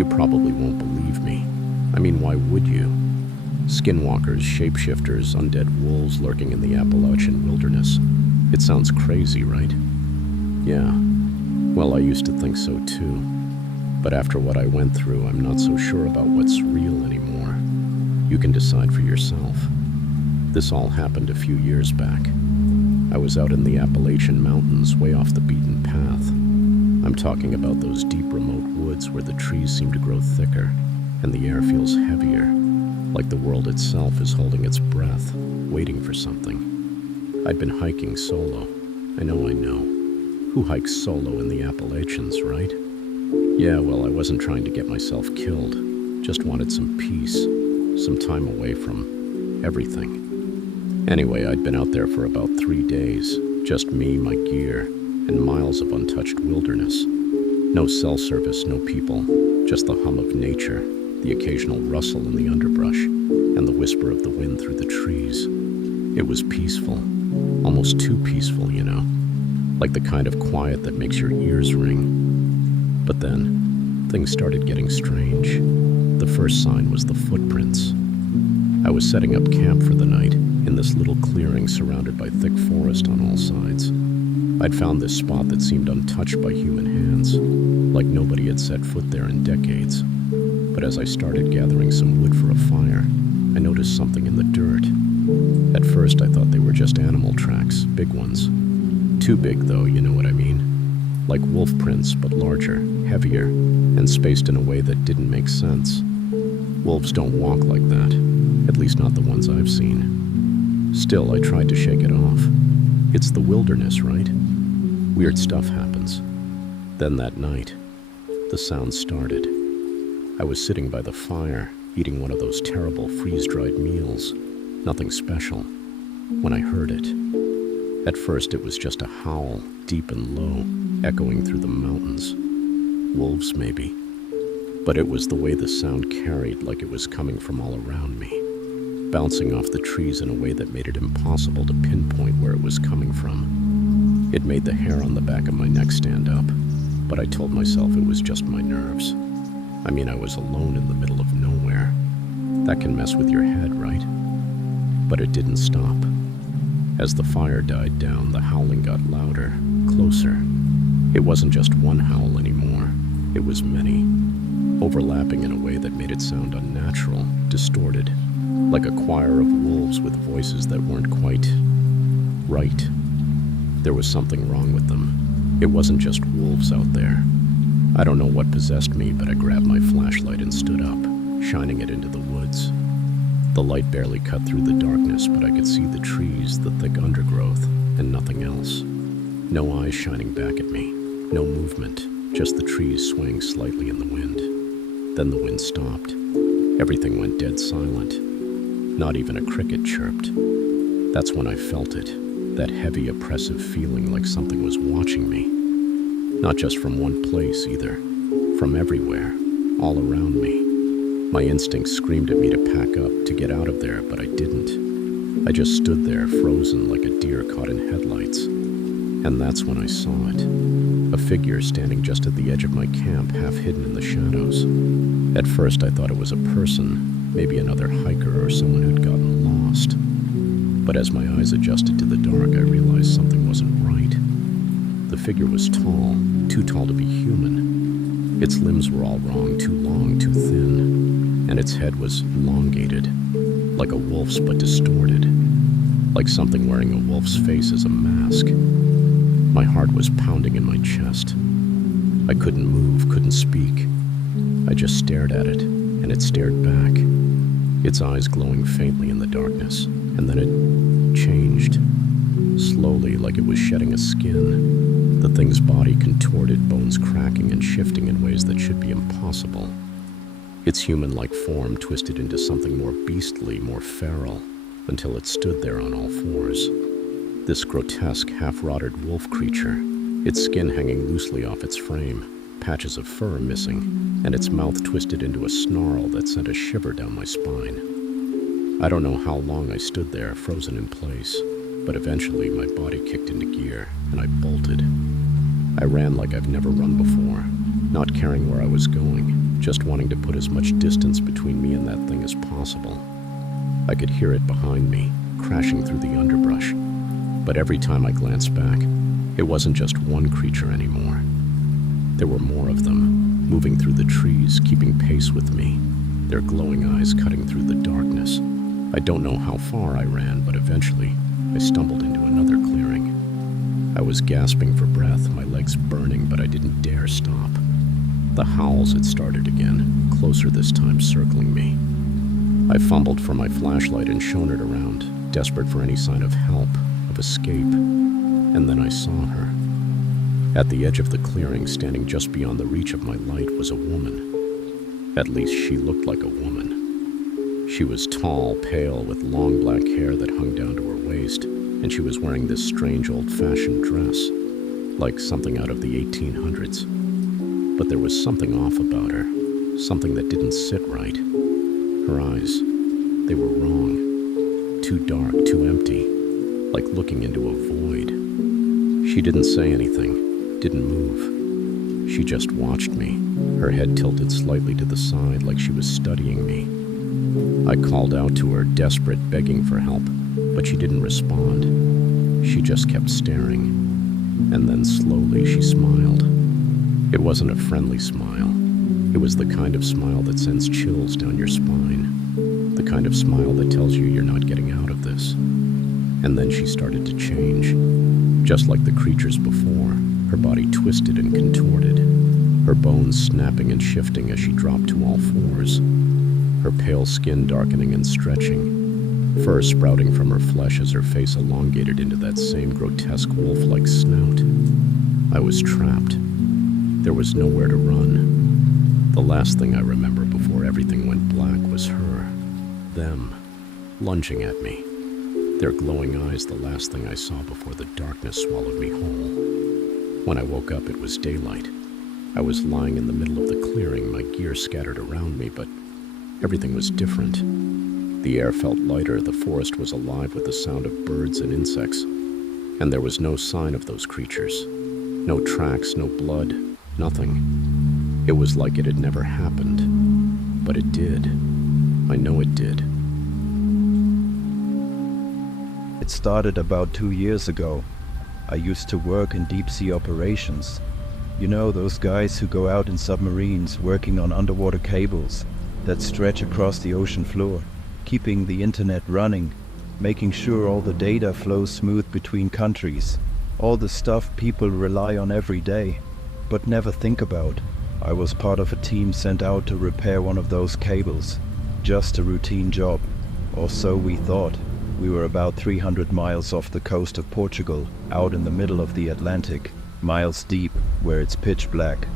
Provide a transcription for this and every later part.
You probably won't believe me. I mean, why would you? Skinwalkers, shapeshifters, undead wolves lurking in the Appalachian wilderness. It sounds crazy, right? Yeah. Well, I used to think so too. But after what I went through, I'm not so sure about what's real anymore. You can decide for yourself. This all happened a few years back. I was out in the Appalachian Mountains, way off the beaten path. I'm talking about those deep, remote woods where the trees seem to grow thicker and the air feels heavier, like the world itself is holding its breath, waiting for something. I'd been hiking solo. I know. Who hikes solo in the Appalachians, right? Yeah, well, I wasn't trying to get myself killed. Just wanted some peace, some time away from everything. Anyway, I'd been out there for about 3 days. Just me, my gear, and miles of untouched wilderness. No cell service, no people, just the hum of nature, the occasional rustle in the underbrush, and the whisper of the wind through the trees. It was peaceful, almost too peaceful, you know, like the kind of quiet that makes your ears ring. But then, things started getting strange. The first sign was the footprints. I was setting up camp for the night in this little clearing surrounded by thick forest on all sides. I'd found this spot that seemed untouched by human hands, like nobody had set foot there in decades. But as I started gathering some wood for a fire, I noticed something in the dirt. At first, I thought they were just animal tracks, big ones. Too big, though, you know what I mean? Like wolf prints, but larger, heavier, and spaced in a way that didn't make sense. Wolves don't walk like that, at least not the ones I've seen. Still, I tried to shake it off. It's the wilderness, right? Weird stuff happens. Then that night, the sound started. I was sitting by the fire, eating one of those terrible freeze-dried meals. Nothing special. When I heard it. At first, it was just a howl, deep and low, echoing through the mountains. Wolves, maybe. But it was the way the sound carried, like it was coming from all around me, bouncing off the trees in a way that made it impossible to pinpoint where it was coming from. It made the hair on the back of my neck stand up, but I told myself it was just my nerves. I mean, I was alone in the middle of nowhere. That can mess with your head, right? But it didn't stop. As the fire died down, the howling got louder, closer. It wasn't just one howl anymore. It was many, overlapping in a way that made it sound unnatural, distorted, like a choir of wolves with voices that weren't quite right. There was something wrong with them. It wasn't just wolves out there. I don't know what possessed me, but I grabbed my flashlight and stood up, shining it into the woods. The light barely cut through the darkness, but I could see the trees, the thick undergrowth, and nothing else. No eyes shining back at me, no movement, just the trees swaying slightly in the wind. Then the wind stopped. Everything went dead silent. Not even a cricket chirped. That's when I felt it, that heavy, oppressive feeling like something was watching me. Not just from one place either, from everywhere, all around me. My instincts screamed at me to pack up, to get out of there, but I didn't. I just stood there, frozen like a deer caught in headlights. And that's when I saw it. A figure standing just at the edge of my camp, half hidden in the shadows. At first I thought it was a person, maybe another hiker or someone who'd gotten lost. But as my eyes adjusted to the dark, I realized something wasn't right. The figure was tall, too tall to be human. Its limbs were all wrong, too long, too thin. And its head was elongated, like a wolf's but distorted, like something wearing a wolf's face as a mask. My heart was pounding in my chest. I couldn't move, couldn't speak. I just stared at it, and it stared back, its eyes glowing faintly in the darkness. And then it changed, slowly, like it was shedding a skin. The thing's body contorted, bones cracking and shifting in ways that should be impossible. Its human-like form twisted into something more beastly, more feral, until it stood there on all fours. This grotesque, half-rotted wolf creature, its skin hanging loosely off its frame, patches of fur missing, and its mouth twisted into a snarl that sent a shiver down my spine. I don't know how long I stood there, frozen in place, but eventually my body kicked into gear, and I bolted. I ran like I've never run before, not caring where I was going. just wanting to put as much distance between me and that thing as possible. I could hear it behind me, crashing through the underbrush. But every time I glanced back, it wasn't just one creature anymore. There were more of them, moving through the trees, keeping pace with me, their glowing eyes cutting through the darkness. I don't know how far I ran, but eventually, I stumbled into another clearing. I was gasping for breath, my legs burning, but I didn't dare stop. The howls had started again, closer this time, circling me. I fumbled for my flashlight and shone it around, desperate for any sign of help, of escape, and then I saw her. At the edge of the clearing, standing just beyond the reach of my light, was a woman. At least she looked like a woman. She was tall, pale, with long black hair that hung down to her waist, and she was wearing this strange old-fashioned dress, like something out of the 1800s. But there was something off about her, something that didn't sit right. Her eyes, they were wrong. Too dark, too empty, like looking into a void. She didn't say anything, didn't move. She just watched me, her head tilted slightly to the side like she was studying me. I called out to her, desperate, begging for help, but she didn't respond. She just kept staring. And then slowly she smiled. It wasn't a friendly smile. It was the kind of smile that sends chills down your spine. The kind of smile that tells you you're not getting out of this. And then she started to change. Just like the creatures before, her body twisted and contorted, her bones snapping and shifting as she dropped to all fours, her pale skin darkening and stretching, fur sprouting from her flesh as her face elongated into that same grotesque wolf-like snout. I was trapped. There was nowhere to run. The last thing I remember before everything went black was her, them, lunging at me. Their glowing eyes the last thing I saw before the darkness swallowed me whole. When I woke up, it was daylight. I was lying in the middle of the clearing, my gear scattered around me, but everything was different. The air felt lighter, the forest was alive with the sound of birds and insects, and there was no sign of those creatures. No tracks, no blood, nothing. It was like it had never happened, but it did. I know it did. It started about 2 years ago. I used to work in deep-sea operations. You know, those guys who go out in submarines working on underwater cables that stretch across the ocean floor, keeping the internet running, making sure all the data flows smooth between countries, all the stuff people rely on every day, but never think about. I was part of a team sent out to repair one of those cables. Just a routine job, or so we thought. We were about 300 miles off the coast of Portugal, out in the middle of the Atlantic, miles deep, where it's pitch black,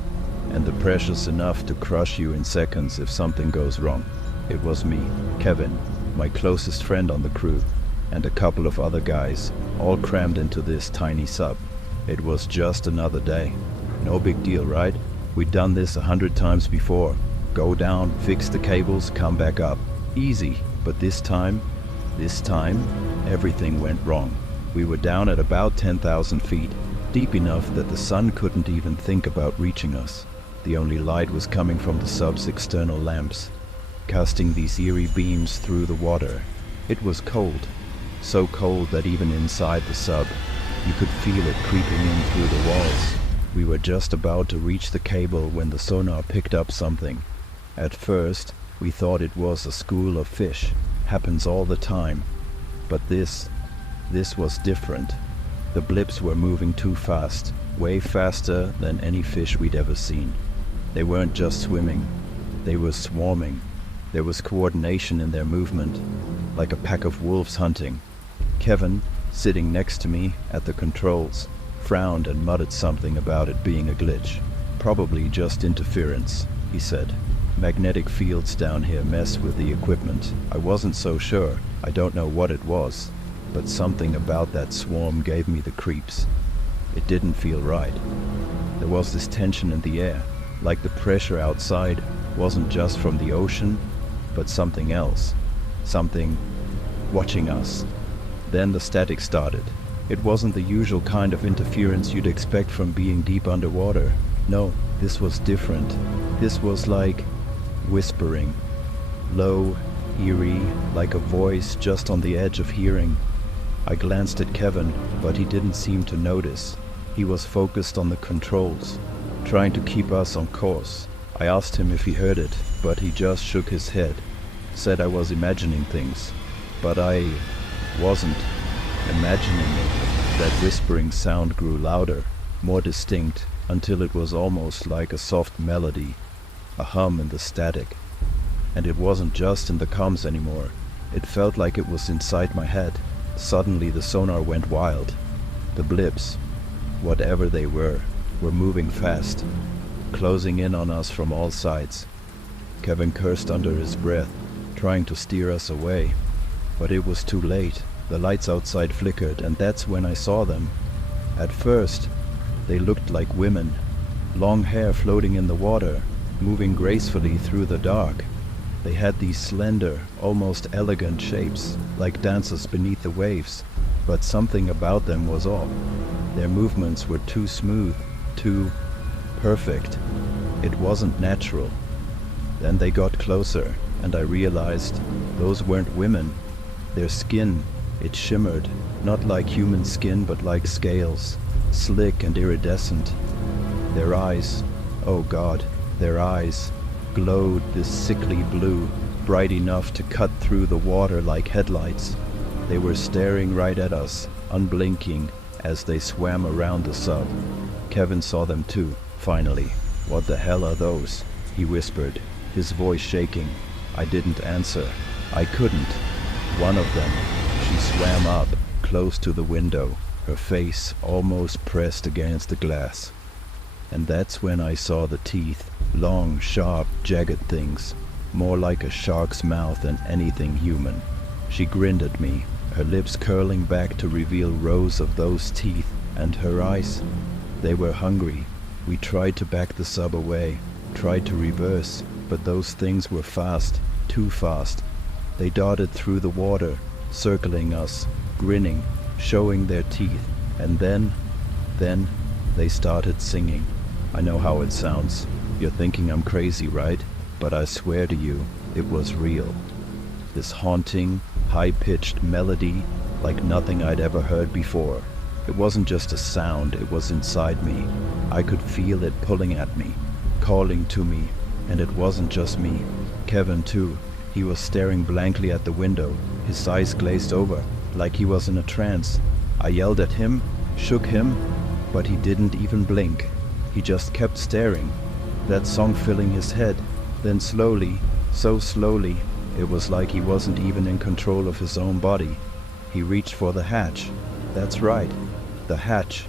and the pressure's enough to crush you in seconds if something goes wrong. It was me, Kevin, my closest friend on the crew, and a couple of other guys, all crammed into this tiny sub. It was just another day. No big deal, right? We'd done this 100 times before. Go down, fix the cables, come back up. Easy, but this time, everything went wrong. We were down at about 10,000 feet, deep enough that the sun couldn't even think about reaching us. The only light was coming from the sub's external lamps, casting these eerie beams through the water. It was cold, so cold that even inside the sub, you could feel it creeping in through the walls. We were just about to reach the cable when the sonar picked up something. At first, we thought it was a school of fish. Happens all the time. But this was different. The blips were moving too fast, way faster than any fish we'd ever seen. They weren't just swimming, they were swarming. There was coordination in their movement, like a pack of wolves hunting. Kevin, sitting next to me at the controls, frowned and muttered something about it being a glitch. Probably just interference, he said. Magnetic fields down here mess with the equipment. I wasn't so sure. I don't know what it was, but something about that swarm gave me the creeps. It didn't feel right. There was this tension in the air, like the pressure outside wasn't just from the ocean, but something else. Something watching us. Then the static started. It wasn't the usual kind of interference you'd expect from being deep underwater. No, this was different. This was like whispering. Low, eerie, like a voice just on the edge of hearing. I glanced at Kevin, but he didn't seem to notice. He was focused on the controls, trying to keep us on course. I asked him if he heard it, but he just shook his head, said I was imagining things. But I wasn't imagining it. That whispering sound grew louder, more distinct, until it was almost like a soft melody, a hum in the static. And it wasn't just in the comms anymore. It felt like it was inside my head. Suddenly the sonar went wild. The blips, whatever they were moving fast, closing in on us from all sides. Kevin cursed under his breath, trying to steer us away. But it was too late. The lights outside flickered, and that's when I saw them. At first, they looked like women, long hair floating in the water, moving gracefully through the dark. They had these slender, almost elegant shapes, like dancers beneath the waves, but something about them was off. Their movements were too smooth, too perfect. It wasn't natural. Then they got closer, and I realized those weren't women. Their skin, it shimmered, not like human skin but like scales, slick and iridescent. Their eyes, oh God, their eyes, glowed this sickly blue, bright enough to cut through the water like headlights. They were staring right at us, unblinking, as they swam around the sub. Kevin saw them too, finally. "What the hell are those?" he whispered, his voice shaking. I didn't answer. I couldn't. One of them, she swam up, close to the window, her face almost pressed against the glass. And that's when I saw the teeth, long, sharp, jagged things, more like a shark's mouth than anything human. She grinned at me, her lips curling back to reveal rows of those teeth, and her eyes, they were hungry. We tried to back the sub away, tried to reverse, but those things were fast, too fast. They darted through the water, circling us, grinning, showing their teeth, and then they started singing. I know how it sounds. You're thinking I'm crazy, right? But I swear to you, it was real. This haunting, high-pitched melody like nothing I'd ever heard before. It wasn't just a sound, it was inside me. I could feel it pulling at me, calling to me, and it wasn't just me. Kevin too. He was staring blankly at the window, his eyes glazed over, like he was in a trance. I yelled at him, shook him, but he didn't even blink. He just kept staring, that song filling his head. Then slowly, so slowly, it was like he wasn't even in control of his own body. He reached for the hatch. That's right, the hatch.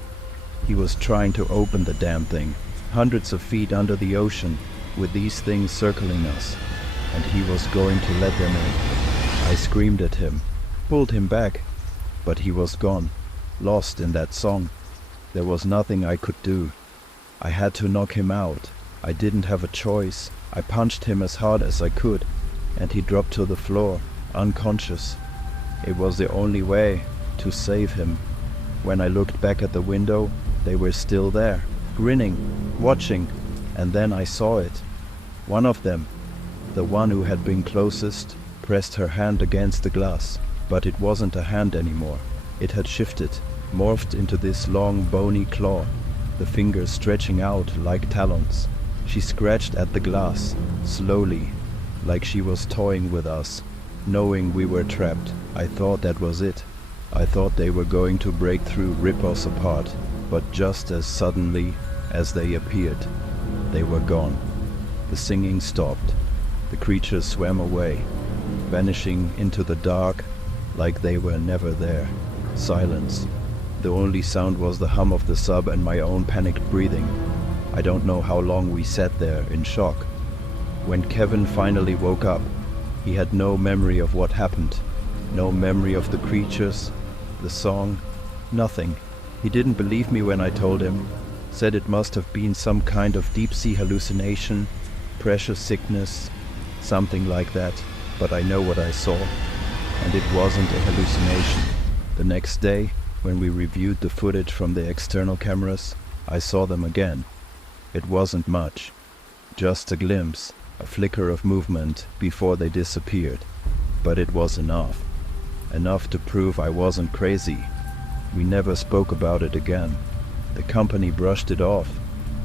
He was trying to open the damn thing, hundreds of feet under the ocean, with these things circling us, and he was going to let them in. I screamed at him, pulled him back, but he was gone, lost in that song. There was nothing I could do. I had to knock him out. I didn't have a choice. I punched him as hard as I could, and he dropped to the floor, unconscious. It was the only way to save him. When I looked back at the window, they were still there, grinning, watching, and then I saw it. One of them, the one who had been closest, pressed her hand against the glass, but it wasn't a hand anymore. It had shifted, morphed into this long, bony claw, the fingers stretching out like talons. She scratched at the glass, slowly, like she was toying with us, knowing we were trapped. I thought that was it. I thought they were going to break through, rip us apart, but just as suddenly as they appeared, they were gone. The singing stopped. The creatures swam away, vanishing into the dark like they were never there. Silence. The only sound was the hum of the sub and my own panicked breathing. I don't know how long we sat there in shock. When Kevin finally woke up, he had no memory of what happened, no memory of the creatures, the song, nothing. He didn't believe me when I told him, said it must have been some kind of deep-sea hallucination, pressure sickness, something like that, but I know what I saw, and it wasn't a hallucination. The next day, when we reviewed the footage from the external cameras, I saw them again. It wasn't much, just a glimpse, a flicker of movement before they disappeared. But it was enough. Enough to prove I wasn't crazy. We never spoke about it again. The company brushed it off,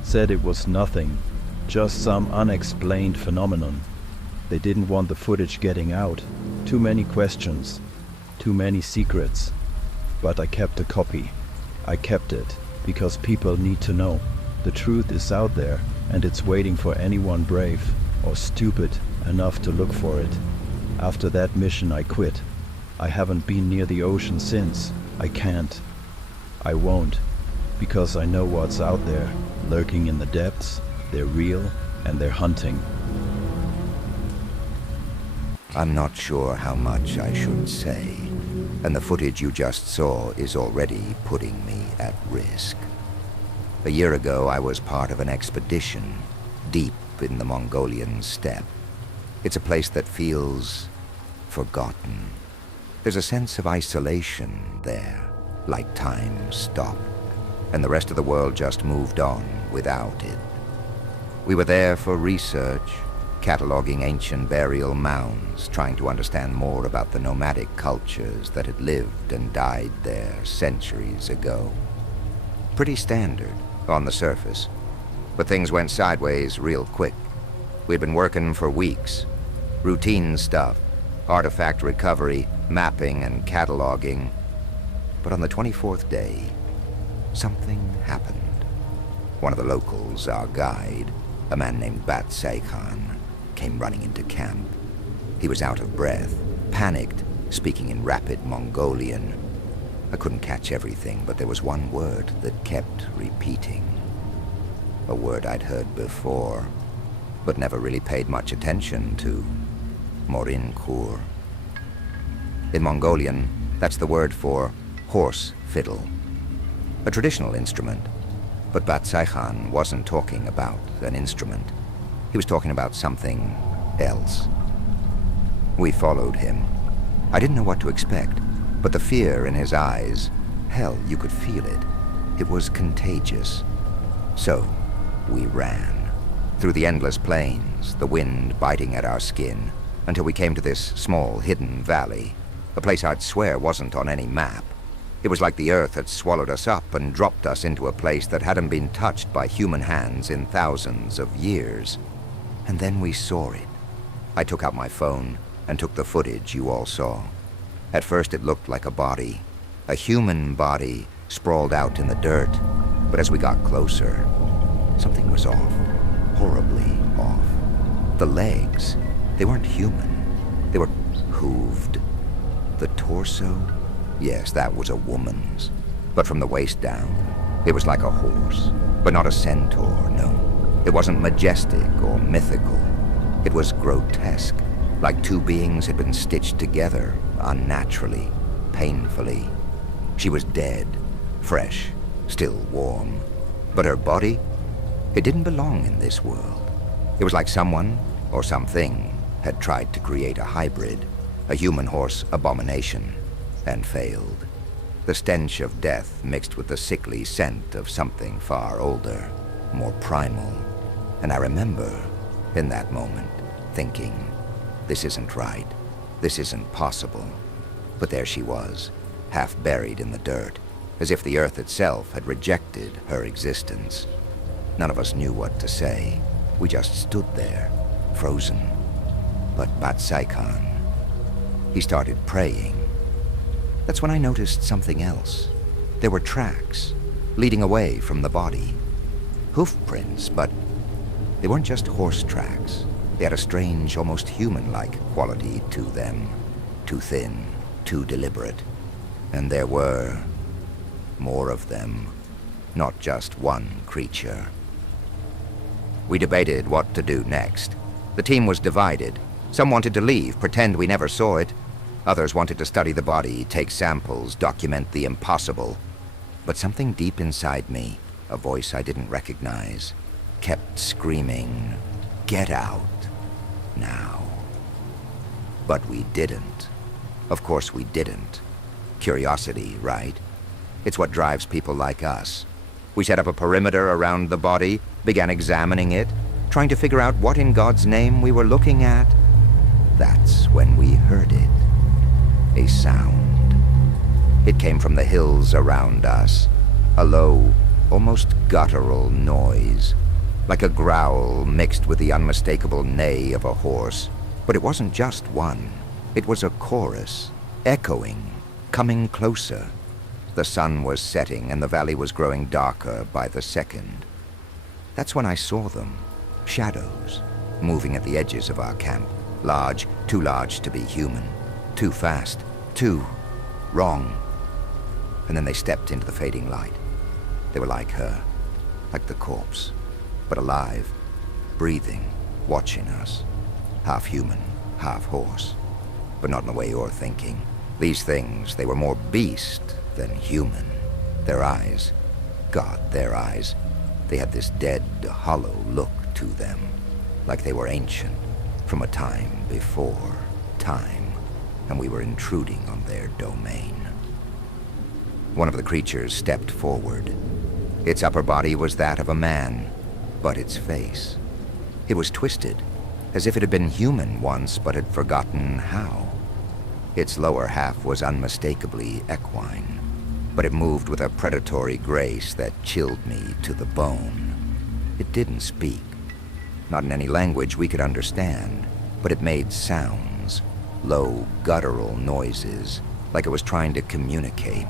said it was nothing, just some unexplained phenomenon. They didn't want the footage getting out. Too many questions, too many secrets. But I kept a copy. I kept it because people need to know. The truth is out there, and it's waiting for anyone brave or stupid enough to look for it. After that mission I quit. I haven't been near the ocean since. I can't. I won't. Because I know what's out there, lurking in the depths. They're real, and they're hunting. I'm not sure how much I should say, and the footage you just saw is already putting me at risk. A year ago, I was part of an expedition deep in the Mongolian steppe. It's a place that feels forgotten. There's a sense of isolation there, like time stopped, and the rest of the world just moved on without it. We were there for research, cataloging ancient burial mounds, trying to understand more about the nomadic cultures that had lived and died there centuries ago. Pretty standard on the surface, but things went sideways real quick. We'd been working for weeks. Routine stuff, artifact recovery, mapping and cataloging. But on the 24th day, something happened. One of the locals, our guide, a man named Khan, came running into camp. He was out of breath, panicked, speaking in rapid Mongolian. I couldn't catch everything, but there was one word that kept repeating. A word I'd heard before, but never really paid much attention to. Morinkur. In Mongolian, that's the word for horse fiddle. A traditional instrument, but Khan wasn't talking about an instrument. He was talking about something else. We followed him. I didn't know what to expect, but the fear in his eyes, hell, you could feel it. It was contagious. So, we ran. Through the endless plains, the wind biting at our skin, until we came to this small, hidden valley, a place I'd swear wasn't on any map. It was like the earth had swallowed us up and dropped us into a place that hadn't been touched by human hands in thousands of years. And then we saw it. I took out my phone and took the footage you all saw. At first it looked like a body, a human body sprawled out in the dirt. But as we got closer, something was off, horribly off. The legs, they weren't human. They were hooved. The torso, yes, that was a woman's. But from the waist down, it was like a horse, but not a centaur, no. It wasn't majestic or mythical. It was grotesque, like two beings had been stitched together, unnaturally, painfully. She was dead, fresh, still warm. But her body, it didn't belong in this world. It was like someone, or something, had tried to create a hybrid, a human-horse abomination, and failed. The stench of death mixed with the sickly scent of something far older, more primal. And I remember, in that moment, thinking, this isn't right, this isn't possible. But there she was, half buried in the dirt, as if the earth itself had rejected her existence. None of us knew what to say. We just stood there, frozen. But Khan, he started praying. That's when I noticed something else. There were tracks, leading away from the body. Hoof prints, but they weren't just horse tracks. They had a strange, almost human-like quality to them. Too thin, too deliberate. And there were more of them, not just one creature. We debated what to do next. The team was divided. Some wanted to leave, pretend we never saw it. Others wanted to study the body, take samples, document the impossible. But something deep inside me, a voice I didn't recognize, kept screaming, "Get out, now." But we didn't. Of course we didn't. Curiosity, right? It's what drives people like us. We set up a perimeter around the body, began examining it, trying to figure out what in God's name we were looking at. That's when we heard it. A sound. It came from the hills around us. A low, almost guttural noise, like a growl mixed with the unmistakable neigh of a horse. But it wasn't just one. It was a chorus, echoing, coming closer. The sun was setting and the valley was growing darker by the second. That's when I saw them, shadows, moving at the edges of our camp. Large, too large to be human. Too fast, too wrong. And then they stepped into the fading light. They were like her, like the corpse, but alive, breathing, watching us. Half human, half horse, but not in the way you're thinking. These things, they were more beast than human. Their eyes, God, their eyes, they had this dead, hollow look to them, like they were ancient, from a time before time, and we were intruding on their domain. One of the creatures stepped forward. Its upper body was that of a man, but its face, it was twisted, as if it had been human once but had forgotten how. Its lower half was unmistakably equine, but it moved with a predatory grace that chilled me to the bone. It didn't speak, not in any language we could understand, but it made sounds, low, guttural noises, like it was trying to communicate,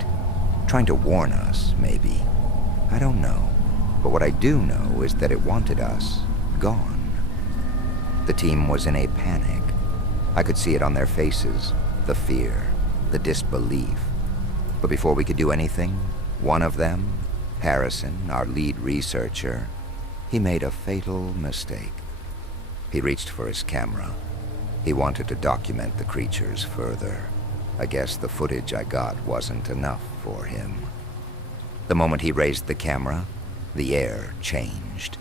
trying to warn us, maybe. I don't know, but what I do know is that it wanted us gone. The team was in a panic. I could see it on their faces, the fear, the disbelief. But before we could do anything, one of them, Harrison, our lead researcher, he made a fatal mistake. He reached for his camera. He wanted to document the creatures further. I guess the footage I got wasn't enough for him. The moment he raised the camera, the air changed.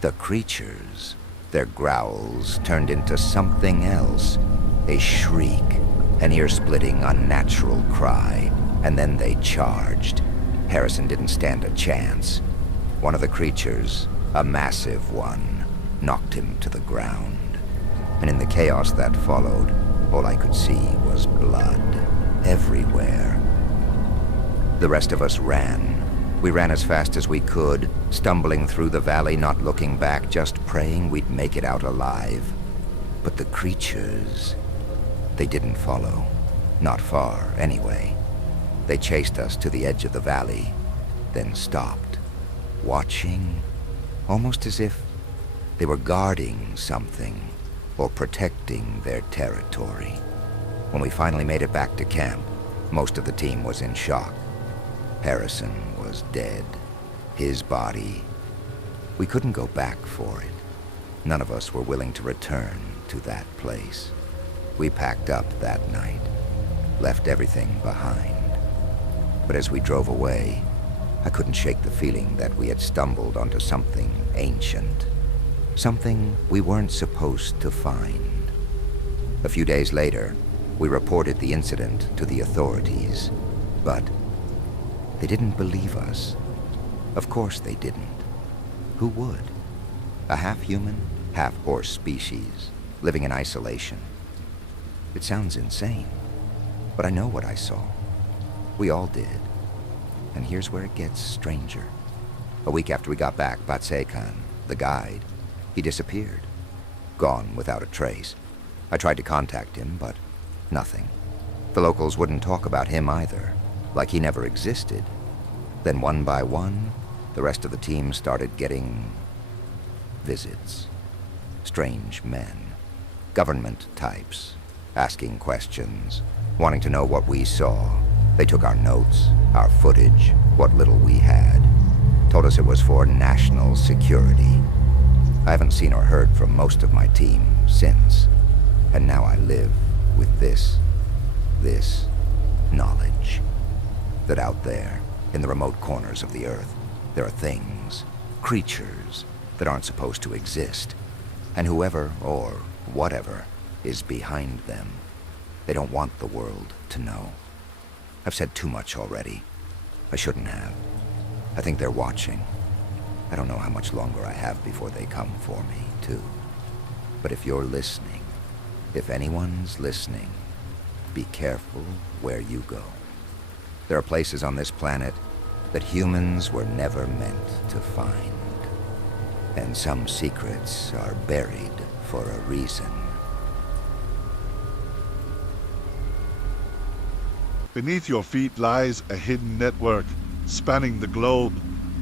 The creatures, their growls turned into something else. A shriek, an ear-splitting, unnatural cry, and then they charged. Harrison didn't stand a chance. One of the creatures, a massive one, knocked him to the ground. And in the chaos that followed, all I could see was blood everywhere. The rest of us ran. We ran as fast as we could, stumbling through the valley, not looking back, just praying we'd make it out alive. But the creatures, they didn't follow. Not far, anyway. They chased us to the edge of the valley, then stopped, watching, almost as if they were guarding something or protecting their territory. When we finally made it back to camp, most of the team was in shock. Harrison was dead. His body, we couldn't go back for it. None of us were willing to return to that place. We packed up that night, left everything behind. But as we drove away, I couldn't shake the feeling that we had stumbled onto something ancient. Something we weren't supposed to find. A few days later, we reported the incident to the authorities, but they didn't believe us. Of course they didn't. Who would? A half-human, half-horse species, living in isolation. It sounds insane, but I know what I saw. We all did. And here's where it gets stranger. A week after we got back, Batsekan, the guide, he disappeared. Gone without a trace. I tried to contact him, but nothing. The locals wouldn't talk about him either, like he never existed. Then one by one, the rest of the team started getting visits. Strange men, government types, asking questions, wanting to know what we saw. They took our notes, our footage, what little we had. Told us it was for national security. I haven't seen or heard from most of my team since. And now I live with this knowledge. That out there, in the remote corners of the earth, there are things, creatures, that aren't supposed to exist. And whoever, or whatever, is behind them, they don't want the world to know. I've said too much already. I shouldn't have. I think they're watching. I don't know how much longer I have before they come for me, too. But if you're listening, if anyone's listening, be careful where you go. There are places on this planet that humans were never meant to find. And some secrets are buried for a reason. Beneath your feet lies a hidden network, spanning the globe,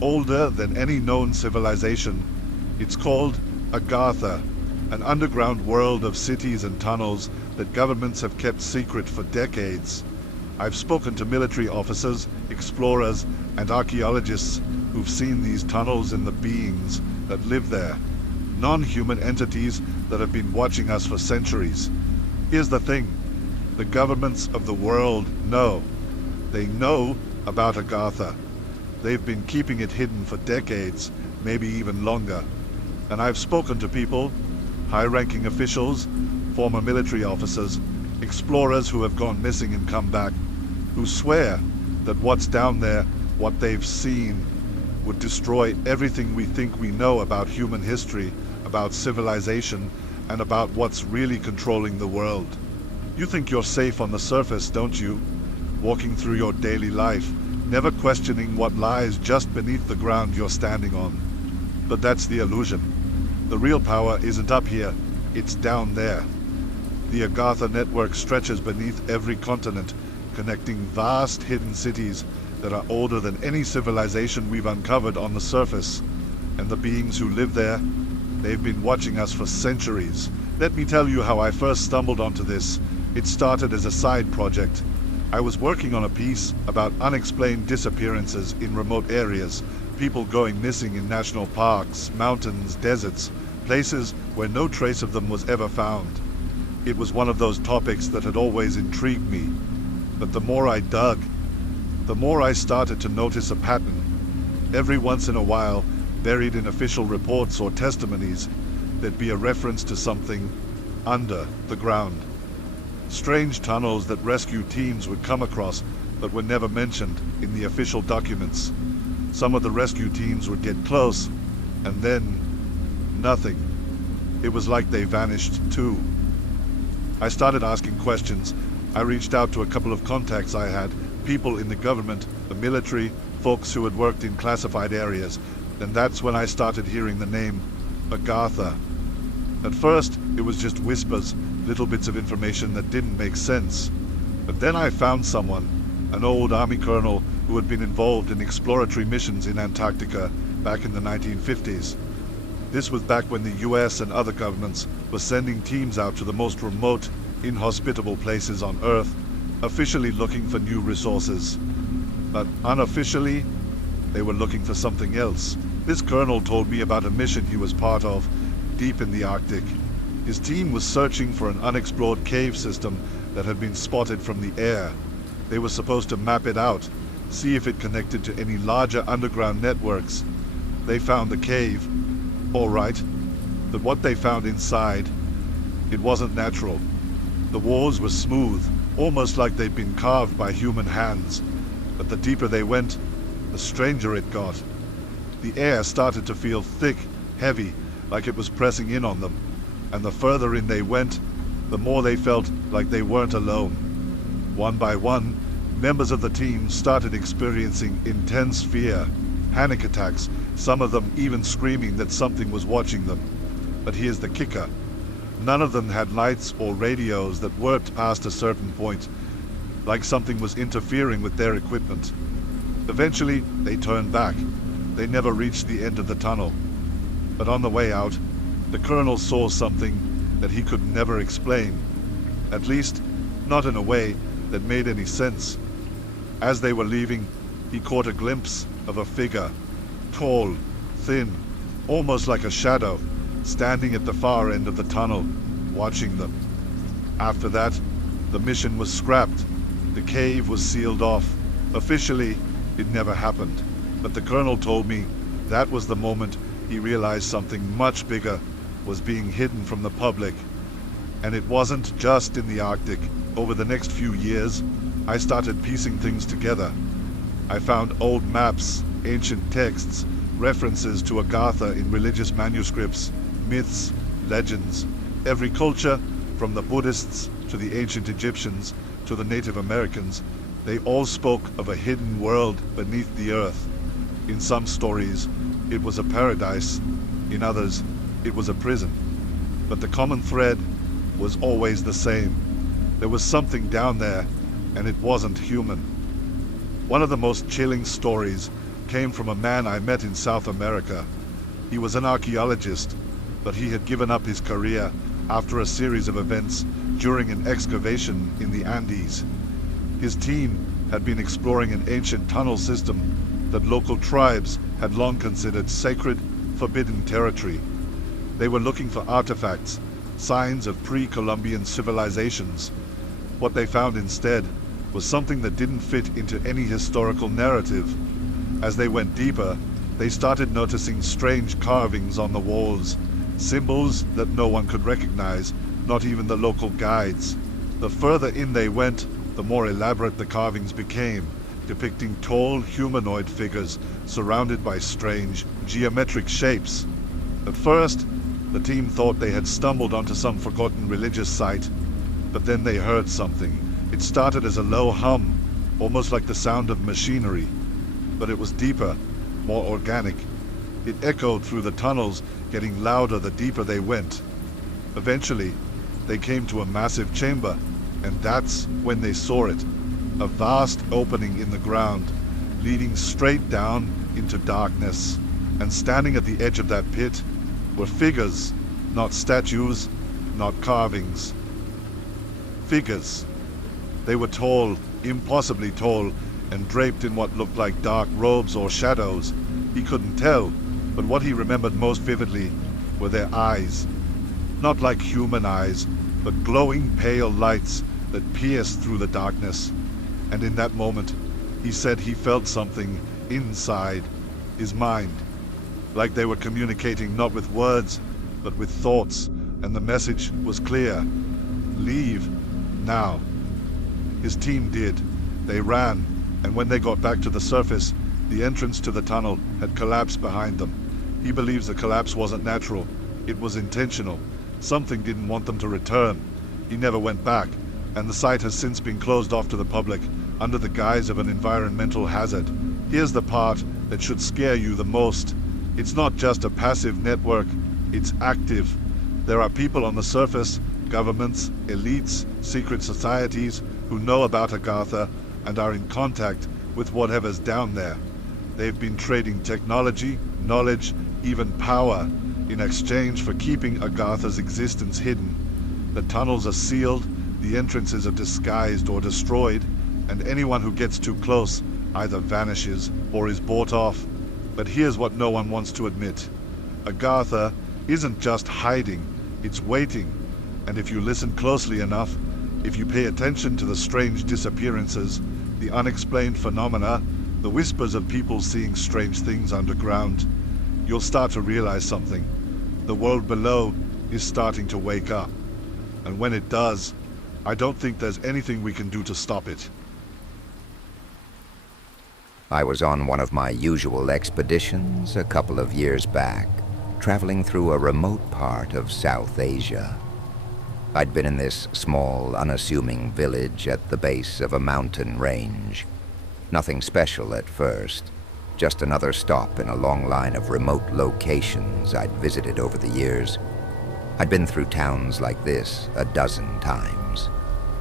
older than any known civilization. It's called Agartha, an underground world of cities and tunnels that governments have kept secret for decades. I've spoken to military officers, explorers, and archaeologists who've seen these tunnels and the beings that live there. Non-human entities that have been watching us for centuries. Here's the thing. The governments of the world know. They know about Agartha. They've been keeping it hidden for decades, maybe even longer. And I've spoken to people, high-ranking officials, former military officers, explorers who have gone missing and come back, who swear that what's down there, what they've seen, would destroy everything we think we know about human history, about civilization, and about what's really controlling the world. You think you're safe on the surface, don't you? Walking through your daily life, never questioning what lies just beneath the ground you're standing on. But that's the illusion. The real power isn't up here, it's down there. The Agartha network stretches beneath every continent, connecting vast hidden cities that are older than any civilization we've uncovered on the surface. And the beings who live there, they've been watching us for centuries. Let me tell you how I first stumbled onto this. It started as a side project. I was working on a piece about unexplained disappearances in remote areas, people going missing in national parks, mountains, deserts, places where no trace of them was ever found. It was one of those topics that had always intrigued me. But the more I dug, the more I started to notice a pattern. Every once in a while, buried in official reports or testimonies, there'd be a reference to something under the ground. Strange tunnels that rescue teams would come across but were never mentioned in the official documents. Some of the rescue teams would get close, and then nothing. It was like they vanished too. I started asking questions. I reached out to a couple of contacts I had, people in the government, the military, folks who had worked in classified areas, and that's when I started hearing the name Agartha. At first, it was just whispers, little bits of information that didn't make sense. But then I found someone, an old army colonel who had been involved in exploratory missions in Antarctica back in the 1950s. This was back when the US and other governments were sending teams out to the most remote, inhospitable places on Earth, officially looking for new resources. But unofficially, they were looking for something else. This colonel told me about a mission he was part of, deep in the Arctic. His team was searching for an unexplored cave system that had been spotted from the air. They were supposed to map it out, see if it connected to any larger underground networks. They found the cave, all right, but what they found inside, it wasn't natural. The walls were smooth, almost like they'd been carved by human hands. But the deeper they went, the stranger it got. The air started to feel thick, heavy, like it was pressing in on them. And the further in they went, the more they felt like they weren't alone. One by one, members of the team started experiencing intense fear, panic attacks, some of them even screaming that something was watching them. But here's the kicker. None of them had lights or radios that worked past a certain point, like something was interfering with their equipment. Eventually, they turned back. They never reached the end of the tunnel. But on the way out, the colonel saw something that he could never explain. At least, not in a way that made any sense. As they were leaving, he caught a glimpse of a figure, tall, thin, almost like a shadow, standing at the far end of the tunnel, watching them. After that, the mission was scrapped. The cave was sealed off. Officially, it never happened. But the colonel told me that was the moment he realized something much bigger was being hidden from the public. And it wasn't just in the Arctic. Over the next few years, I started piecing things together. I found old maps, ancient texts, references to Agartha in religious manuscripts, myths, legends. Every culture, from the Buddhists to the ancient Egyptians to the Native Americans, they all spoke of a hidden world beneath the earth. In some stories, it was a paradise. In others, it was a prison. But the common thread was always the same. There was something down there, and it wasn't human. One of the most chilling stories came from a man I met in South America. He was an archaeologist, but he had given up his career after a series of events during an excavation in the Andes. His team had been exploring an ancient tunnel system that local tribes had long considered sacred, forbidden territory. They were looking for artifacts, signs of pre-Columbian civilizations. What they found instead was something that didn't fit into any historical narrative. As they went deeper, they started noticing strange carvings on the walls, symbols that no one could recognize, not even the local guides. The further in they went, the more elaborate the carvings became, depicting tall humanoid figures surrounded by strange geometric shapes. At first, the team thought they had stumbled onto some forgotten religious site, but then they heard something. It started as a low hum, almost like the sound of machinery, but it was deeper, more organic. It echoed through the tunnels, getting louder the deeper they went. Eventually, they came to a massive chamber, and that's when they saw it. A vast opening in the ground, leading straight down into darkness. And standing at the edge of that pit were figures, not statues, not carvings. Figures. They were tall, impossibly tall, and draped in what looked like dark robes or shadows. He couldn't tell, but what he remembered most vividly were their eyes. Not like human eyes, but glowing pale lights that pierced through the darkness. And in that moment, he said he felt something inside his mind. Like they were communicating not with words, but with thoughts, and the message was clear. Leave, now. His team did. They ran, and when they got back to the surface, the entrance to the tunnel had collapsed behind them. He believes the collapse wasn't natural. It was intentional. Something didn't want them to return. He never went back, and the site has since been closed off to the public under the guise of an environmental hazard. Here's the part that should scare you the most. It's not just a passive network, it's active. There are people on the surface, governments, elites, secret societies, who know about Agartha and are in contact with whatever's down there. They've been trading technology, knowledge, even power in exchange for keeping Agartha's existence hidden. The tunnels are sealed, the entrances are disguised or destroyed, and anyone who gets too close either vanishes or is bought off. But here's what no one wants to admit. Agartha isn't just hiding, it's waiting. And if you listen closely enough, if you pay attention to the strange disappearances, the unexplained phenomena, the whispers of people seeing strange things underground, you'll start to realize something. The world below is starting to wake up. And when it does, I don't think there's anything we can do to stop it. I was on one of my usual expeditions a couple of years back, traveling through a remote part of South Asia. I'd been in this small, unassuming village at the base of a mountain range. Nothing special at first, just another stop in a long line of remote locations I'd visited over the years. I'd been through towns like this a dozen times.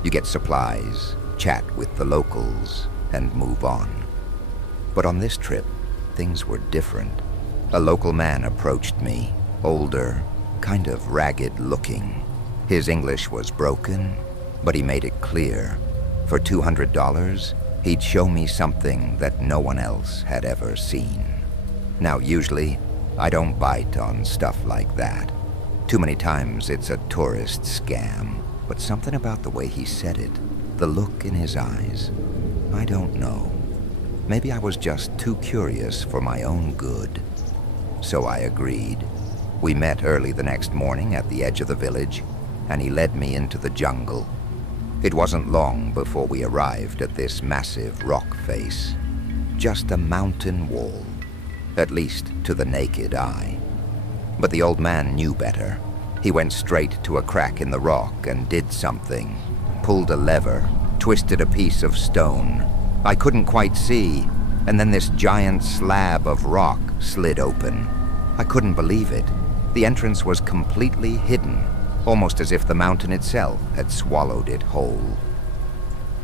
You get supplies, chat with the locals, and move on. But on this trip, things were different. A local man approached me, older, kind of ragged looking. His English was broken, but he made it clear. For $200, he'd show me something that no one else had ever seen. Now, usually, I don't bite on stuff like that. Too many times it's a tourist scam. But something about the way he said it, the look in his eyes, I don't know. Maybe I was just too curious for my own good. So I agreed. We met early the next morning at the edge of the village, and he led me into the jungle. It wasn't long before we arrived at this massive rock face. Just a mountain wall. at least to the naked eye. But the old man knew better. He went straight to a crack in the rock and did something. Pulled a lever, twisted a piece of stone. I couldn't quite see, and then this giant slab of rock slid open. I couldn't believe it. The entrance was completely hidden, almost as if the mountain itself had swallowed it whole.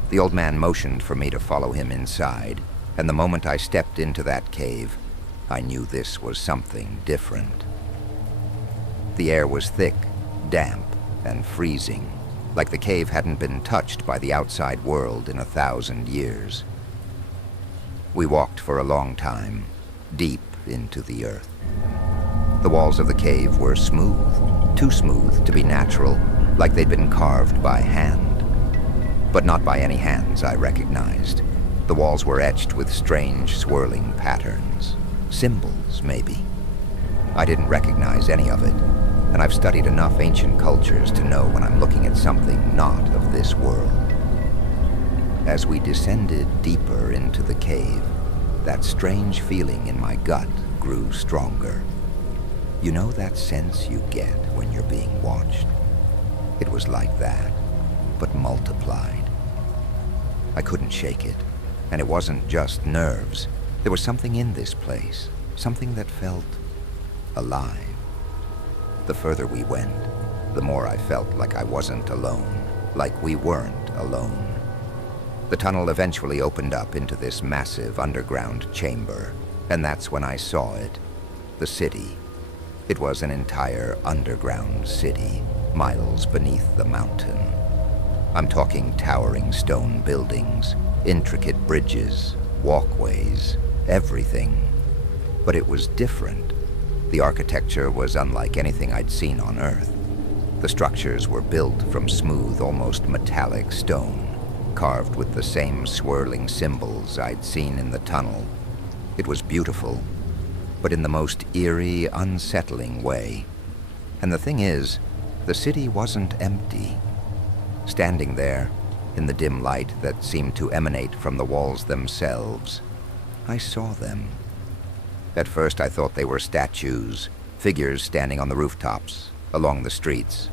The old man motioned for me to follow him inside, and the moment I stepped into that cave, I knew this was something different. The air was thick, damp, and freezing, like the cave hadn't been touched by the outside world in 1,000 years. We walked for a long time, deep into the earth. The walls of the cave were smooth, too smooth to be natural, like they'd been carved by hand. But not by any hands I recognized. The walls were etched with strange, swirling patterns. Symbols, maybe. I didn't recognize any of it, and I've studied enough ancient cultures to know when I'm looking at something not of this world. As we descended deeper into the cave, that strange feeling in my gut grew stronger. You know that sense you get when you're being watched? It was like that, but multiplied. I couldn't shake it, and it wasn't just nerves. There was something in this place, something that felt alive. The further we went, the more I felt like I wasn't alone, like we weren't alone. The tunnel eventually opened up into this massive underground chamber, and that's when I saw it, the city. It was an entire underground city, miles beneath the mountain. I'm talking towering stone buildings, intricate bridges, walkways, everything. But it was different. The architecture was unlike anything I'd seen on Earth. The structures were built from smooth, almost metallic stone, carved with the same swirling symbols I'd seen in the tunnel. It was beautiful, but in the most eerie, unsettling way. And the thing is, the city wasn't empty. Standing there, in the dim light that seemed to emanate from the walls themselves, I saw them. At first I thought they were statues, figures standing on the rooftops, along the streets.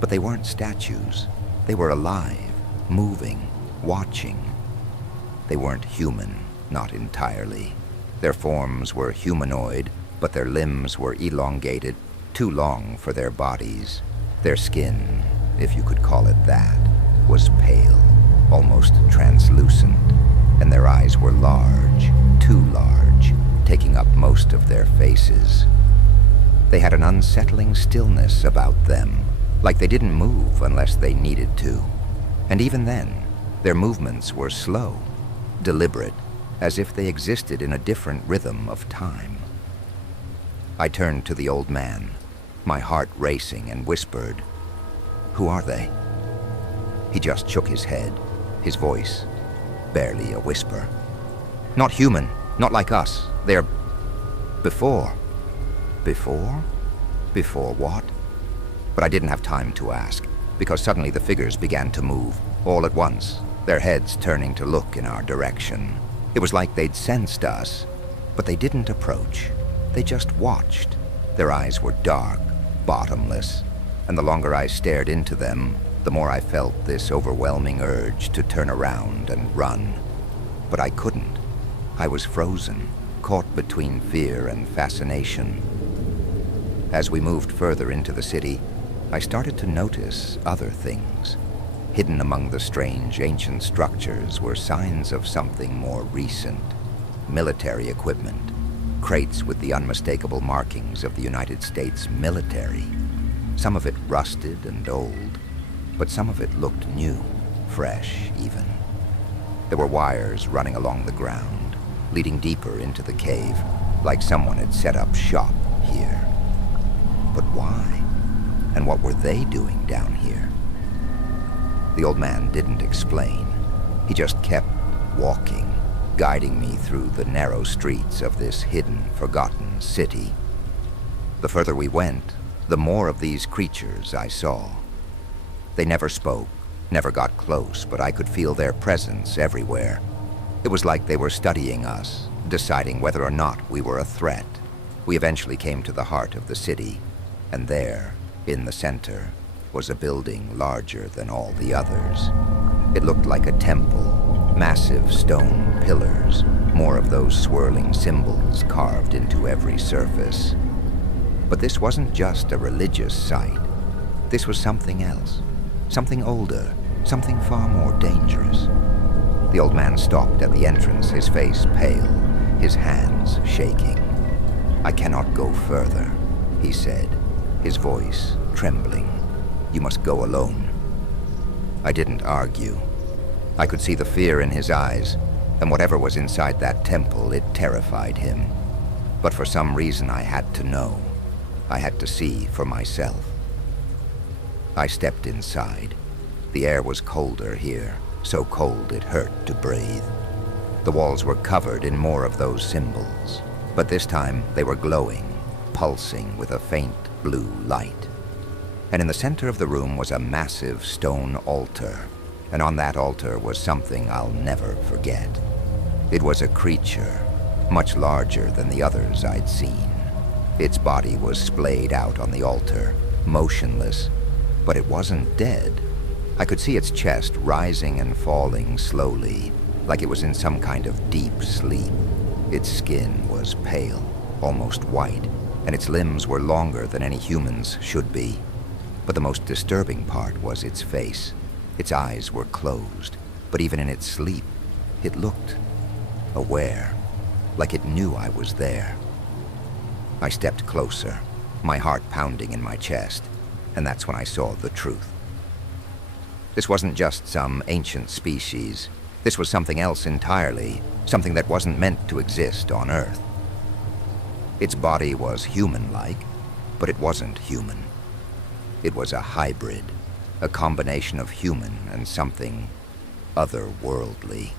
But they weren't statues. They were alive, moving, watching. They weren't human, not entirely. Their forms were humanoid, but their limbs were elongated, too long for their bodies. Their skin, if you could call it that, was pale, almost translucent, and their eyes were large, too large, taking up most of their faces. They had an unsettling stillness about them, like they didn't move unless they needed to. And even then, their movements were slow, deliberate, as if they existed in a different rhythm of time. I turned to the old man, my heart racing, and whispered, "Who are they?" He just shook his head, his voice barely a whisper. "Not human, not like us. They're before." Before? Before what? But I didn't have time to ask, because suddenly the figures began to move, all at once, their heads turning to look in our direction. It was like they'd sensed us, but they didn't approach. They just watched. Their eyes were dark, bottomless, and the longer I stared into them, the more I felt this overwhelming urge to turn around and run. But I couldn't. I was frozen, caught between fear and fascination. As we moved further into the city, I started to notice other things. Hidden among the strange ancient structures were signs of something more recent. Military equipment, crates with the unmistakable markings of the United States military. Some of it rusted and old, but some of it looked new, fresh even. There were wires running along the ground, leading deeper into the cave, like someone had set up shop here. But why? And what were they doing down here? The old man didn't explain. He just kept walking, guiding me through the narrow streets of this hidden, forgotten city. The further we went, the more of these creatures I saw. They never spoke, never got close, but I could feel their presence everywhere. It was like they were studying us, deciding whether or not we were a threat. We eventually came to the heart of the city, and there, in the center, was a building larger than all the others. It looked like a temple, massive stone pillars, more of those swirling symbols carved into every surface. But this wasn't just a religious site. This was something else, something older, something far more dangerous. The old man stopped at the entrance, his face pale, his hands shaking. "I cannot go further," he said, his voice trembling. "You must go alone." I didn't argue. I could see the fear in his eyes, and whatever was inside that temple, it terrified him. But for some reason I had to know. I had to see for myself. I stepped inside. The air was colder here, so cold it hurt to breathe. The walls were covered in more of those symbols, but this time they were glowing, pulsing with a faint blue light. And in the center of the room was a massive stone altar, and on that altar was something I'll never forget. It was a creature, much larger than the others I'd seen. Its body was splayed out on the altar, motionless, but it wasn't dead. I could see its chest rising and falling slowly, like it was in some kind of deep sleep. Its skin was pale, almost white, and its limbs were longer than any human's should be. But the most disturbing part was its face. Its eyes were closed, but even in its sleep, it looked aware, like it knew I was there. I stepped closer, my heart pounding in my chest, and that's when I saw the truth. This wasn't just some ancient species. This was something else entirely, something that wasn't meant to exist on Earth. Its body was human-like, but it wasn't human. It was a hybrid, a combination of human and something otherworldly.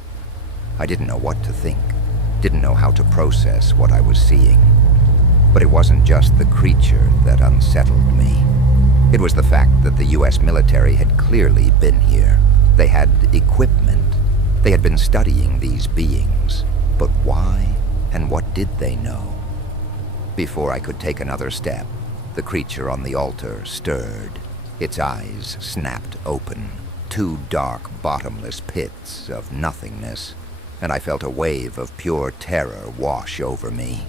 I didn't know what to think, didn't know how to process what I was seeing. But it wasn't just the creature that unsettled me. It was the fact that the US military had clearly been here. They had equipment. They had been studying these beings. But why and what did they know? Before I could take another step, the creature on the altar stirred. Its eyes snapped open, two dark, bottomless pits of nothingness, and I felt a wave of pure terror wash over me.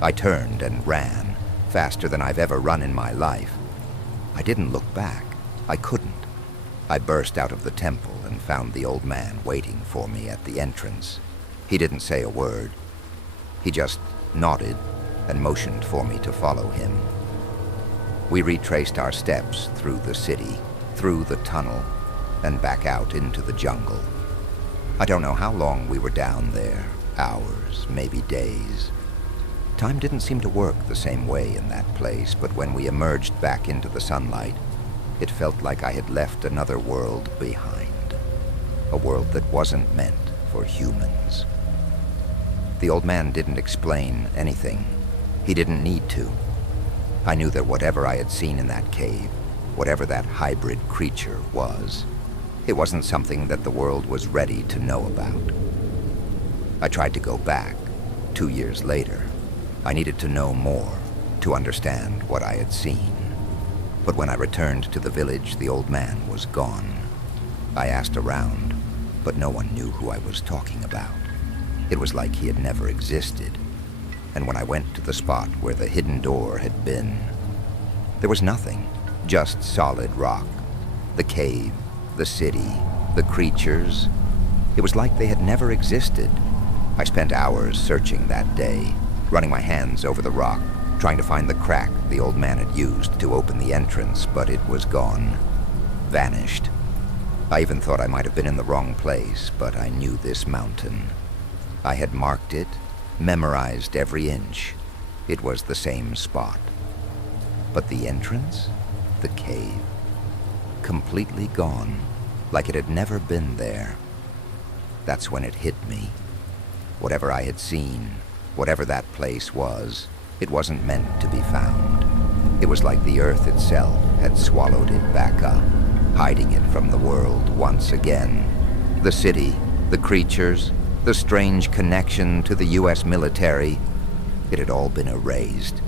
I turned and ran, faster than I've ever run in my life. I didn't look back. I couldn't. I burst out of the temple and found the old man waiting for me at the entrance. He didn't say a word. He just nodded and motioned for me to follow him. We retraced our steps through the city, through the tunnel, and back out into the jungle. I don't know how long we were down there, hours, maybe days. Time didn't seem to work the same way in that place, but when we emerged back into the sunlight, it felt like I had left another world behind. A world that wasn't meant for humans. The old man didn't explain anything. He didn't need to. I knew that whatever I had seen in that cave, whatever that hybrid creature was, it wasn't something that the world was ready to know about. I tried to go back, 2 years later. I needed to know more, to understand what I had seen. But when I returned to the village, the old man was gone. I asked around, but no one knew who I was talking about. It was like he had never existed. And when I went to the spot where the hidden door had been, there was nothing, just solid rock. The cave, the city, the creatures. It was like they had never existed. I spent hours searching that day, running my hands over the rock, trying to find the crack the old man had used to open the entrance, but it was gone. Vanished. I even thought I might have been in the wrong place, but I knew this mountain. I had marked it, memorized every inch. It was the same spot. But the entrance? The cave? Completely gone, like it had never been there. That's when it hit me. Whatever I had seen, whatever that place was, it wasn't meant to be found. It was like the earth itself had swallowed it back up, hiding it from the world once again. The city, the creatures, The strange connection to the U.S. military, it had all been erased.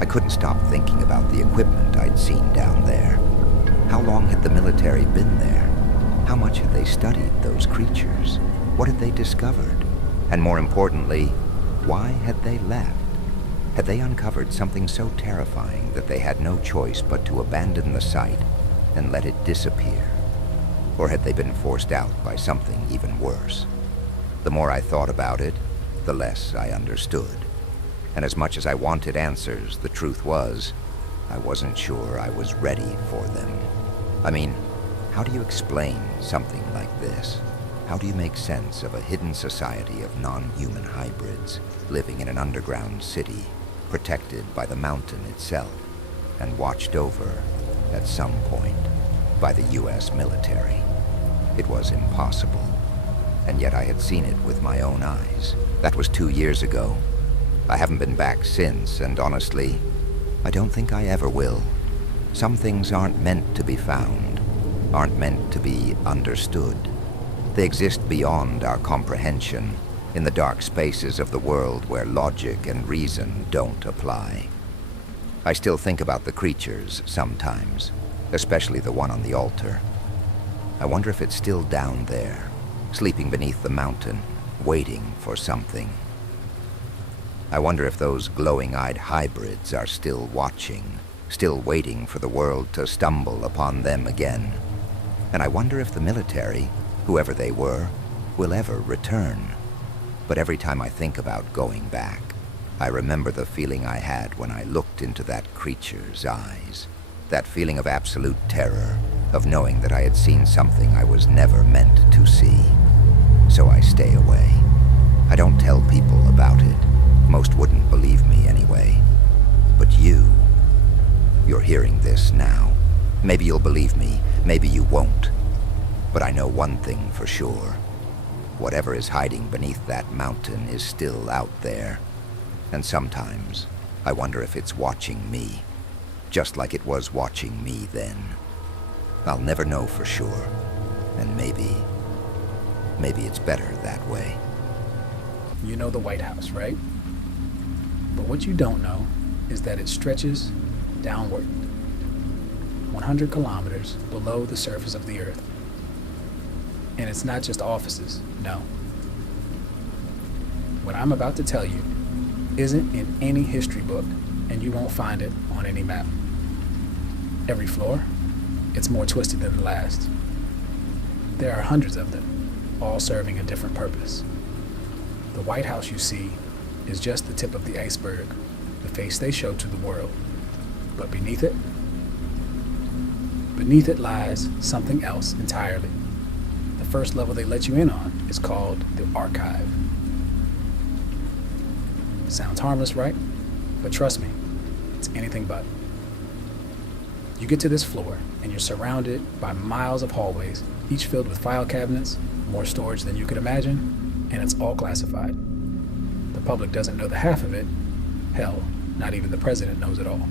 I couldn't stop thinking about the equipment I'd seen down there. How long had the military been there? How much had they studied those creatures? What had they discovered? And more importantly, why had they left? Had they uncovered something so terrifying that they had no choice but to abandon the site and let it disappear? Or had they been forced out by something even worse? The more I thought about it, the less I understood. And as much as I wanted answers, the truth was, I wasn't sure I was ready for them. I mean, how do you explain something like this? How do you make sense of a hidden society of non-human hybrids living in an underground city, protected by the mountain itself, and watched over, at some point, by the U.S. military? It was impossible. And yet I had seen it with my own eyes. That was 2 years ago. I haven't been back since, and honestly, I don't think I ever will. Some things aren't meant to be found, aren't meant to be understood. They exist beyond our comprehension, in the dark spaces of the world where logic and reason don't apply. I still think about the creatures sometimes, especially the one on the altar. I wonder if it's still down there, sleeping beneath the mountain, waiting for something. I wonder if those glowing-eyed hybrids are still watching, still waiting for the world to stumble upon them again. And I wonder if the military, whoever they were, will ever return. But every time I think about going back, I remember the feeling I had when I looked into that creature's eyes. That feeling of absolute terror, of knowing that I had seen something I was never meant to see. So I stay away. I don't tell people about it. Most wouldn't believe me anyway. But you're hearing this now. Maybe you'll believe me, maybe you won't. But I know one thing for sure. Whatever is hiding beneath that mountain is still out there. And sometimes I wonder if it's watching me, just like it was watching me then. I'll never know for sure. And maybe it's better that way. You know the White House, right? But what you don't know is that it stretches downward 100 kilometers below the surface of the Earth. And it's not just offices, no. What I'm about to tell you isn't in any history book, and you won't find it on any map. Every floor, it's more twisted than the last. There are hundreds of them, all serving a different purpose. The White House you see is just the tip of the iceberg, the face they show to the world. But beneath it lies something else entirely. The first level they let you in on is called the archive. Sounds harmless, right? But trust me, it's anything but. You get to this floor, and you're surrounded by miles of hallways, each filled with file cabinets, more storage than you could imagine, and it's all classified. The public doesn't know the half of it. Hell, not even the president knows it all.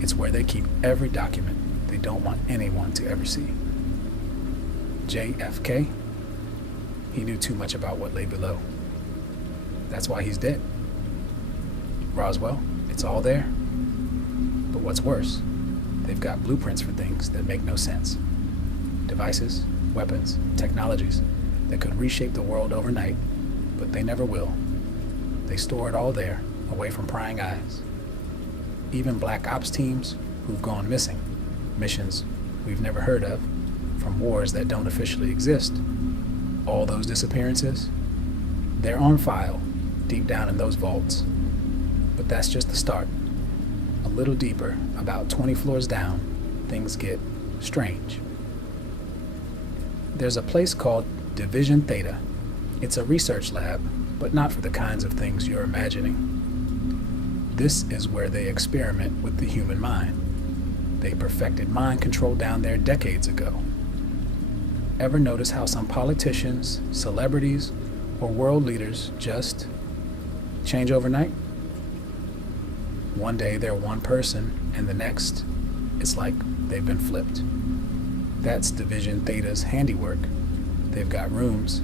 It's where they keep every document they don't want anyone to ever see. JFK, he knew too much about what lay below. That's why he's dead. Roswell, it's all there. But what's worse, they've got blueprints for things that make no sense. Devices, weapons, technologies that could reshape the world overnight, but they never will. They store it all there, away from prying eyes. Even black ops teams who've gone missing, missions we've never heard of, from wars that don't officially exist, all those disappearances, they're on file deep down in those vaults. But that's just the start. A little deeper, about 20 floors down, things get strange. There's a place called Division Theta. It's a research lab, but not for the kinds of things you're imagining. This is where they experiment with the human mind. They perfected mind control down there decades ago. Ever notice how some politicians, celebrities, or world leaders just change overnight? One day they're one person, and the next, it's like they've been flipped. That's Division Theta's handiwork. They've got rooms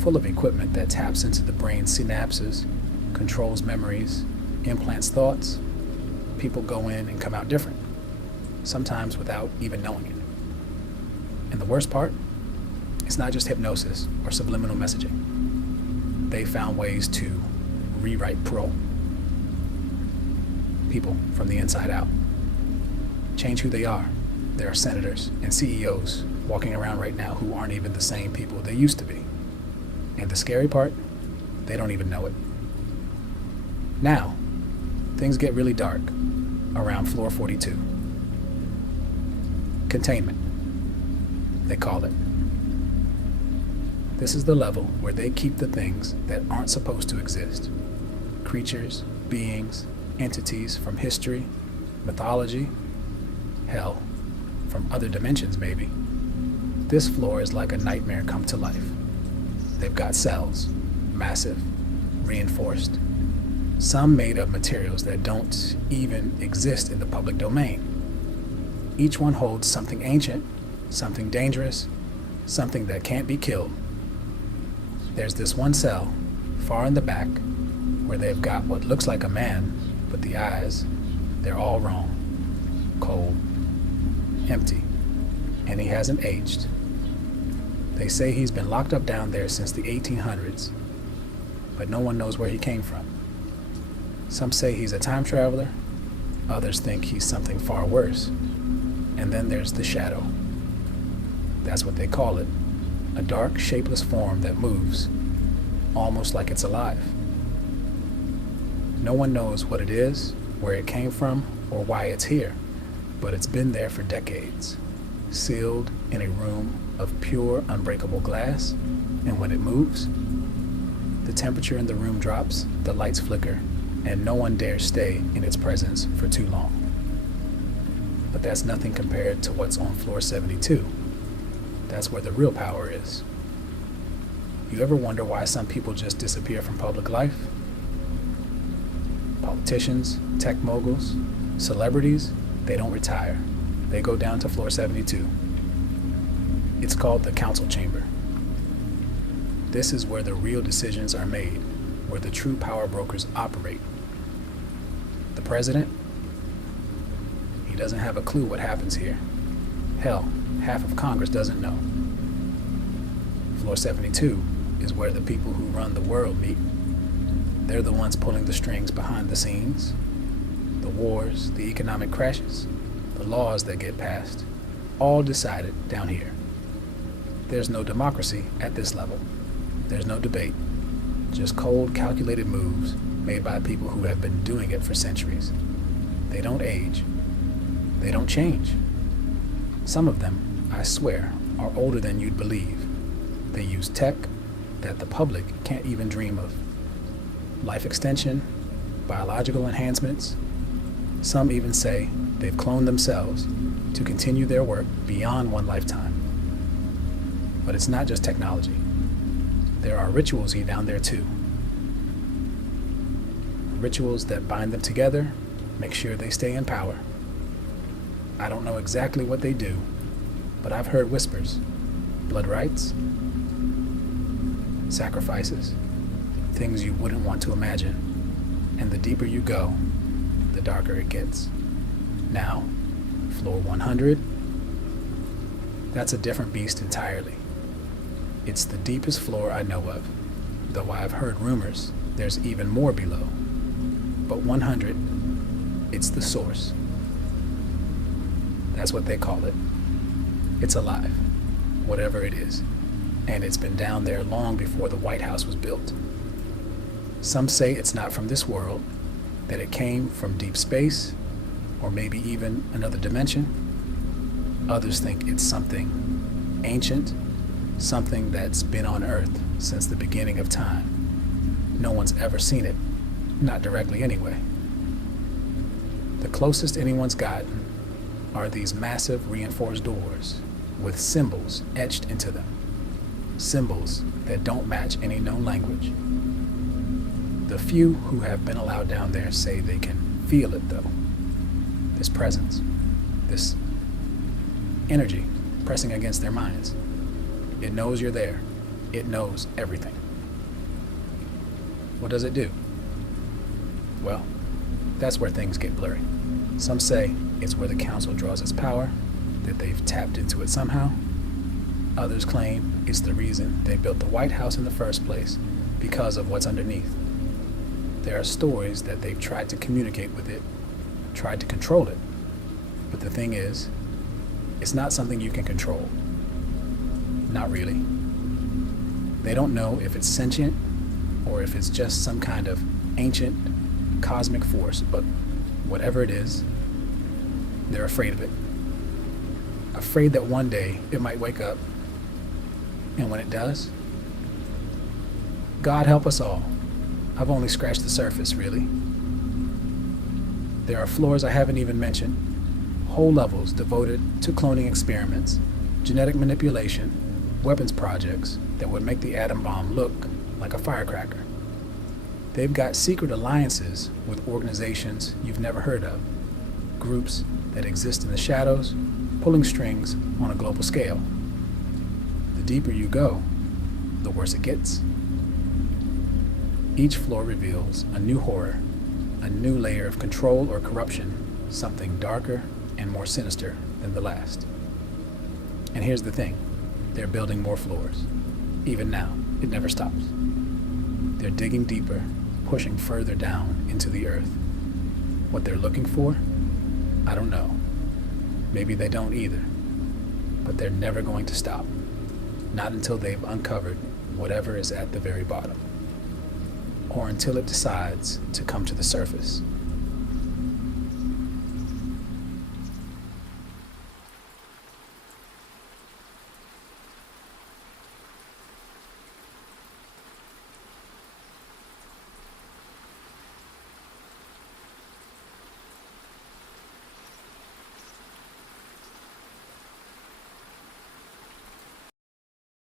full of equipment that taps into the brain's synapses, controls memories, implants thoughts. People go in and come out different, sometimes without even knowing it. And the worst part, it's not just hypnosis or subliminal messaging. They found ways to rewrite parole. People from the inside out. Change who they are. There are senators and CEOs walking around right now who aren't even the same people they used to be. And the scary part, they don't even know it. Now, things get really dark around floor 42. Containment, they call it. This is the level where they keep the things that aren't supposed to exist. Creatures, beings, entities from history, mythology, hell, from other dimensions maybe. This floor is like a nightmare come to life. They've got cells, massive, reinforced, some made of materials that don't even exist in the public domain. Each one holds something ancient, something dangerous, something that can't be killed. There's this one cell, far in the back, where they've got what looks like a man, but the eyes, they're all wrong. Cold, empty, and he hasn't aged. They say he's been locked up down there since the 1800s, but no one knows where he came from. Some say he's a time traveler, others think he's something far worse. And then there's the shadow. That's what they call it, a dark, shapeless form that moves, almost like it's alive. No one knows what it is, where it came from, or why it's here, but it's been there for decades, sealed in a room of pure, unbreakable glass, and when it moves, the temperature in the room drops, the lights flicker, and no one dares stay in its presence for too long. But that's nothing compared to what's on floor 72. That's where the real power is. You ever wonder why some people just disappear from public life? Politicians, tech moguls, celebrities, they don't retire. They go down to floor 72. It's called the council chamber. This is where the real decisions are made, where the true power brokers operate. The president, he doesn't have a clue what happens here. Hell, half of Congress doesn't know. Floor 72 is where the people who run the world meet. They're the ones pulling the strings behind the scenes. The wars, the economic crashes, the laws that get passed, all decided down here. There's no democracy at this level. There's no debate. Just cold, calculated moves made by people who have been doing it for centuries. They don't age. They don't change. Some of them, I swear, are older than you'd believe. They use tech that the public can't even dream of. Life extension, biological enhancements. Some even say they've cloned themselves to continue their work beyond one lifetime. But it's not just technology. There are rituals down there too. Rituals that bind them together, make sure they stay in power. I don't know exactly what they do, but I've heard whispers. Blood rites, sacrifices, things you wouldn't want to imagine. And the deeper you go, the darker it gets. Now, floor 100, that's a different beast entirely. It's the deepest floor I know of, though I've heard rumors there's even more below. But 100, it's the source. That's what they call it. It's alive, whatever it is, and it's been down there long before the White House was built. Some say it's not from this world, that it came from deep space, or maybe even another dimension. Others think it's something ancient, something that's been on Earth since the beginning of time. No one's ever seen it, not directly anyway. The closest anyone's gotten are these massive reinforced doors with symbols etched into them. Symbols that don't match any known language. The few who have been allowed down there say they can feel it though. This presence, this energy pressing against their minds. It knows you're there, it knows everything. What does it do? Well, that's where things get blurry. Some say it's where the council draws its power, that they've tapped into it somehow. Others claim it's the reason they built the White House in the first place, because of what's underneath. There are stories that they've tried to communicate with it, tried to control it. But the thing is, it's not something you can control. Not really. They don't know if it's sentient or if it's just some kind of ancient cosmic force, but whatever it is, they're afraid of it. Afraid that one day it might wake up, and when it does, God help us all. I've only scratched the surface, really. There are floors I haven't even mentioned, whole levels devoted to cloning experiments, genetic manipulation, weapons projects that would make the atom bomb look like a firecracker. They've got secret alliances with organizations you've never heard of, groups that exist in the shadows, pulling strings on a global scale. The deeper you go, the worse it gets. Each floor reveals a new horror, a new layer of control or corruption, something darker and more sinister than the last. And here's the thing, they're building more floors. Even now, it never stops. They're digging deeper, pushing further down into the earth. What they're looking for? I don't know. Maybe they don't either. But they're never going to stop. Not until they've uncovered whatever is at the very bottom. Or until it decides to come to the surface.